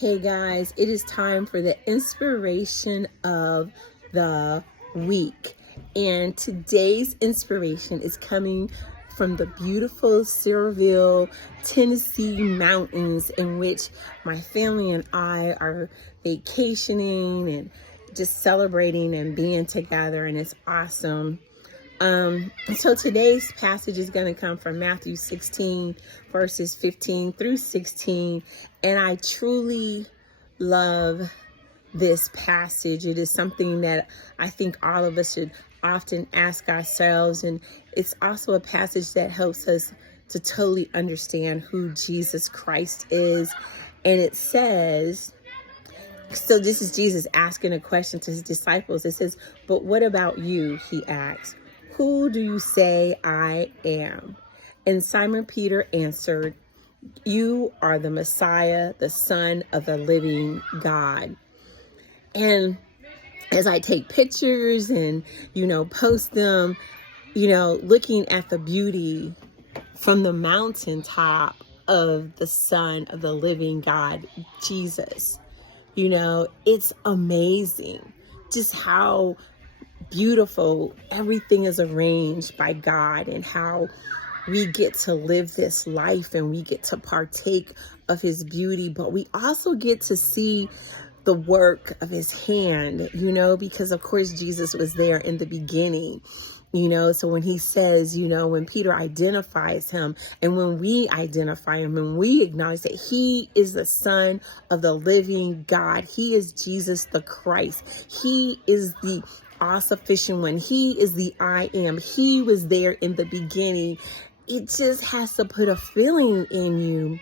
Hey guys, it is time for the inspiration of the week. And today's inspiration is coming from the beautiful Cedarville, Tennessee mountains, in which my family and I are vacationing and just celebrating and being together, and it's awesome. So today's passage is going to come from Matthew 16, verses 15 through 16. And I truly love this passage. It is something that I think all of us should often ask ourselves. And it's also a passage that helps us to totally understand who Jesus Christ is. And it says, so this is Jesus asking a question to his disciples. It says, "But what about you?" he asks. "Who do you say I am?" And Simon Peter answered, "You are the Messiah, the Son of the living God." And as I take pictures and, post them, looking at the beauty from the mountaintop of the Son of the living God, Jesus, it's amazing just how beautiful everything is arranged by God, and how we get to live this life and we get to partake of his beauty, but we also get to see the work of his hand, because of course Jesus was there in the beginning. So when he says, when Peter identifies him, and when we identify him and we acknowledge that he is the Son of the living God, he is Jesus the Christ, he is the all-sufficient one, he is the I am, he was there in the beginning. It just has to put a feeling in you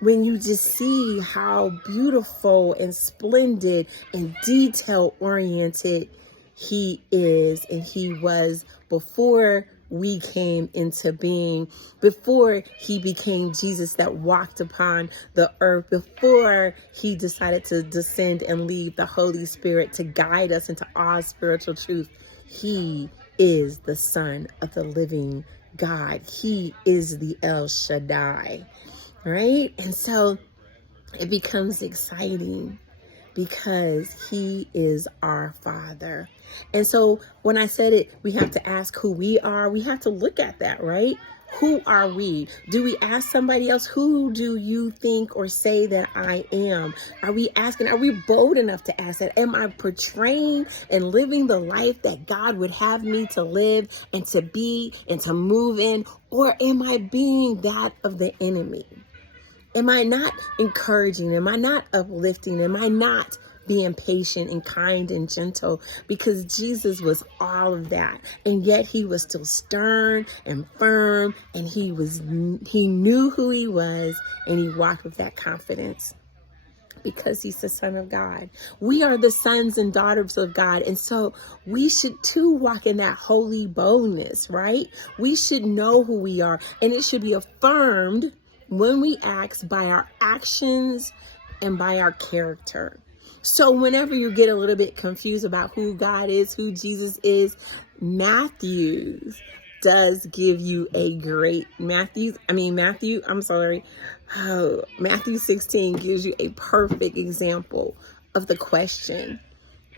when you just see how beautiful and splendid and detail-oriented he is, and he was before we came into being, before he became Jesus that walked upon the earth, before he decided to descend and leave the Holy Spirit to guide us into all spiritual truth. He is the Son of the living God. He is the El Shaddai, right? And so it becomes exciting because he is our Father. And so when I said it, we have to ask who we are. We have to look at that, right? Who are we? Do we ask somebody else, who do you think or say that I am? Are we bold enough to ask that? Am I portraying and living the life that God would have me to live and to be and to move in? Or am I being that of the enemy? Am I not encouraging? Am I not uplifting? Am I not being patient and kind and gentle? Because Jesus was all of that. And yet he was still stern and firm, and he knew who he was, and he walked with that confidence because he's the Son of God. We are the sons and daughters of God. And so we should too walk in that holy boldness, right? We should know who we are, and it should be affirmed when we act by our actions and by our character. So whenever you get a little bit confused about who God is, who Jesus is, Matthew does give you a great Matthew 16 gives you a perfect example of the question.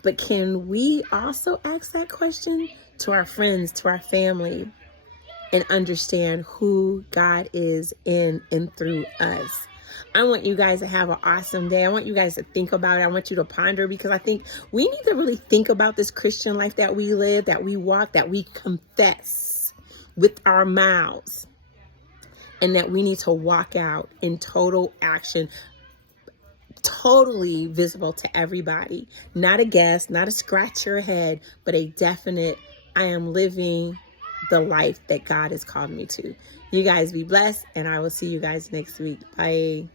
But can we also ask that question to our friends, to our family, and understand who God is in and through us? I want you guys to have an awesome day. I want you guys to think about it. I want you to ponder, because I think we need to really think about this Christian life that we live, that we walk, that we confess with our mouths, and that we need to walk out in total action, totally visible to everybody. Not a guess, not a scratch your head, but a definite, I am living the life that God has called me to. You guys be blessed, and I will see you guys next week. Bye.